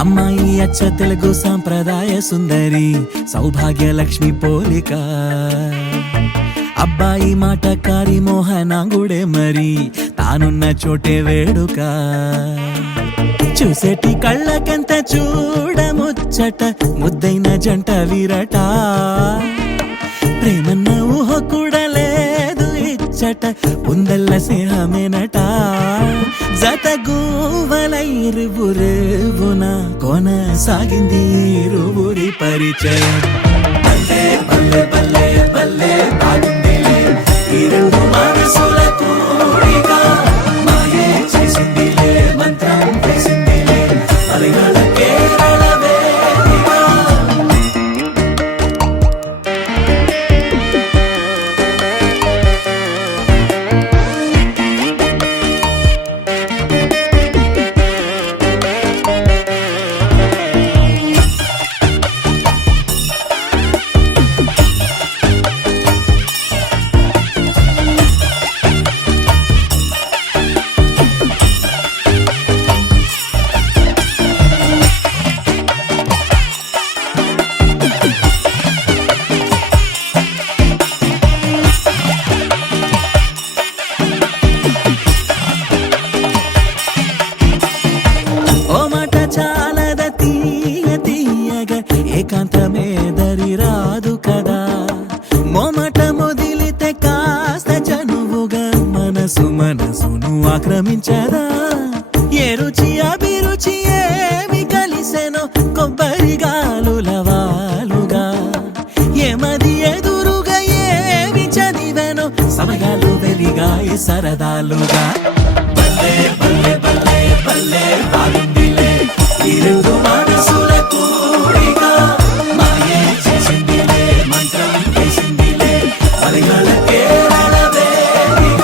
అమ్మాయి అచ్చ తెలుగు సాంప్రదాయ సుందరి సౌభాగ్య లక్ష్మి పోలిక. అబ్బాయి మాటకారి మోహనాంగుడే మరి తానున్న చోటే వేడుక. చూసేటి కళ్ళకెంత చూడముచ్చట ముద్దైన జంట వీరట. ప్రేమన్న ఊహ కూడా లేదు ఇచ్చట ఉందల్ల స్నేహమేనట. జతగూవలైరువురేవున కొనసాగింది ఇరువురి పరిచయం. బల్లే బల్లే బల్లే బల్లే బాగుందిలే ఈ రెండు మనసుల కూడిక. మాయే చేసిందిలే మంత్రం వేసిందిలే అలగల కేరళ వేదిక. చాలద తీయ తీయగా ఏకాంతమే దరి రాదు కదా. మొమట మొదిలితే కాస్త చనువుగా మనసును ఆక్రమించదా. ఏ రుచి అభిరుచి ఏమి కలిసెనో కొబ్బరి గాలుల వాలుగా. ఏమది ఎదురుగా ఏమి చదివెనో సమయాలు వెలిగాయి సరదాలుగా. బల్లే బల్లే బల్లే బల్లే బాగుందిలే ఈ రెండు మనసుల కూడిక. మాయే చేసిందిలే మంత్రం వేసిందిలే అలగల కేరళ వేదిక.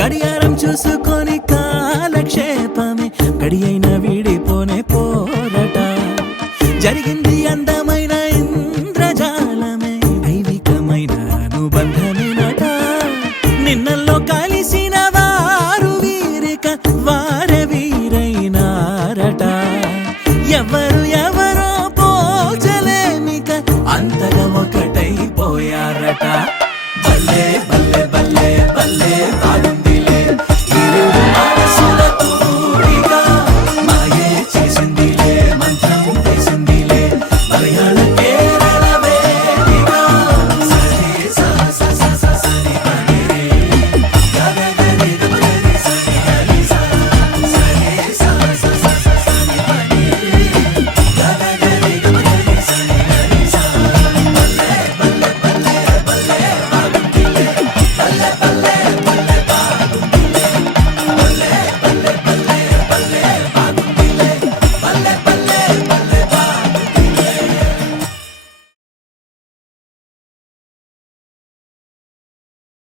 గడియారం చూసుకొని కాలక్షేపమే గడి అయిన విడిపోనే పోరట. జరిగింది అందమైన ఇంద్రజాలమే దైవికమైన అనుబంధమేనట. నిన్న